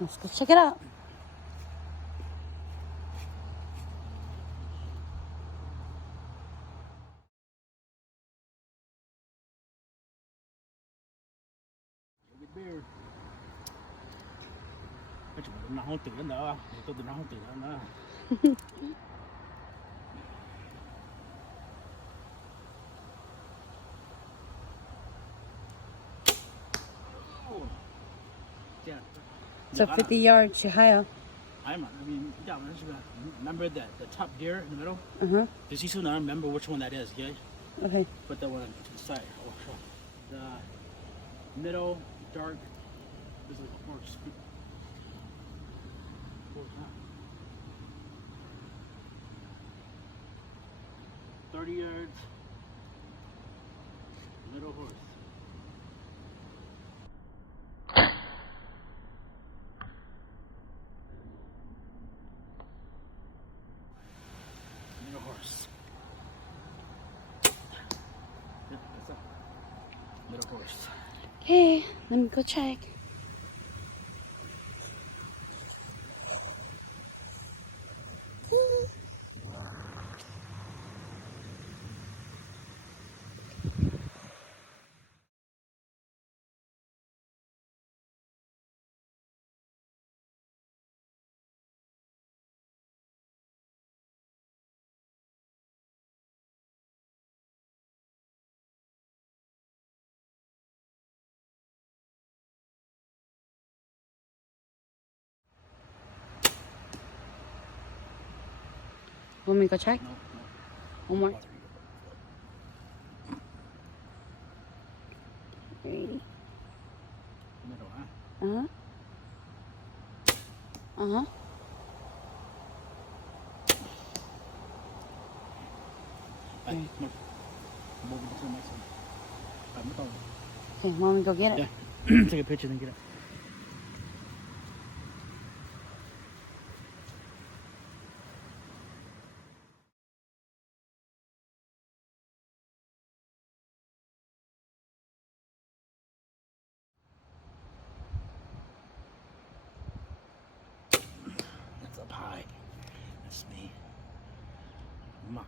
Let's go check it out. Nó không tự nữa, tôi nó không tự nữa. So 50 yards higher. I mean, yeah, remember the top deer in the middle? Uh-huh. Does he still not remember which one that is, okay? Okay. Put that one to the side. The middle, dark, this is a horse. 30 yards, middle horse. Middle horse. Yep, that's it. Middle horse. Okay, let me go check. Want me to go check? No. One more. Ready? Middle, huh? Uh-huh. Uh-huh. Okay. Look. Move it to my son. Okay, want me to go get it? Yeah. Take a picture and get it. That's up high. That's me. Ma.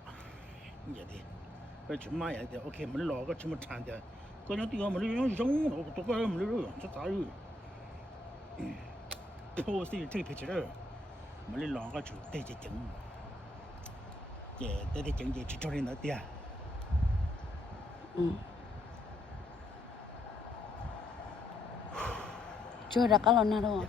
Yeah, they. But my idea, okay, mình lò cái chim thằng đấy. Có những tiếng mình nó giống nó tụi cái mình nó chắc chắn rồi. Post it, take a picture there. Mình lò cái chụp đây chỉ chừng. Để chừng chỉ cho nên nó tia. Chưa đặt cái lon nào đâu.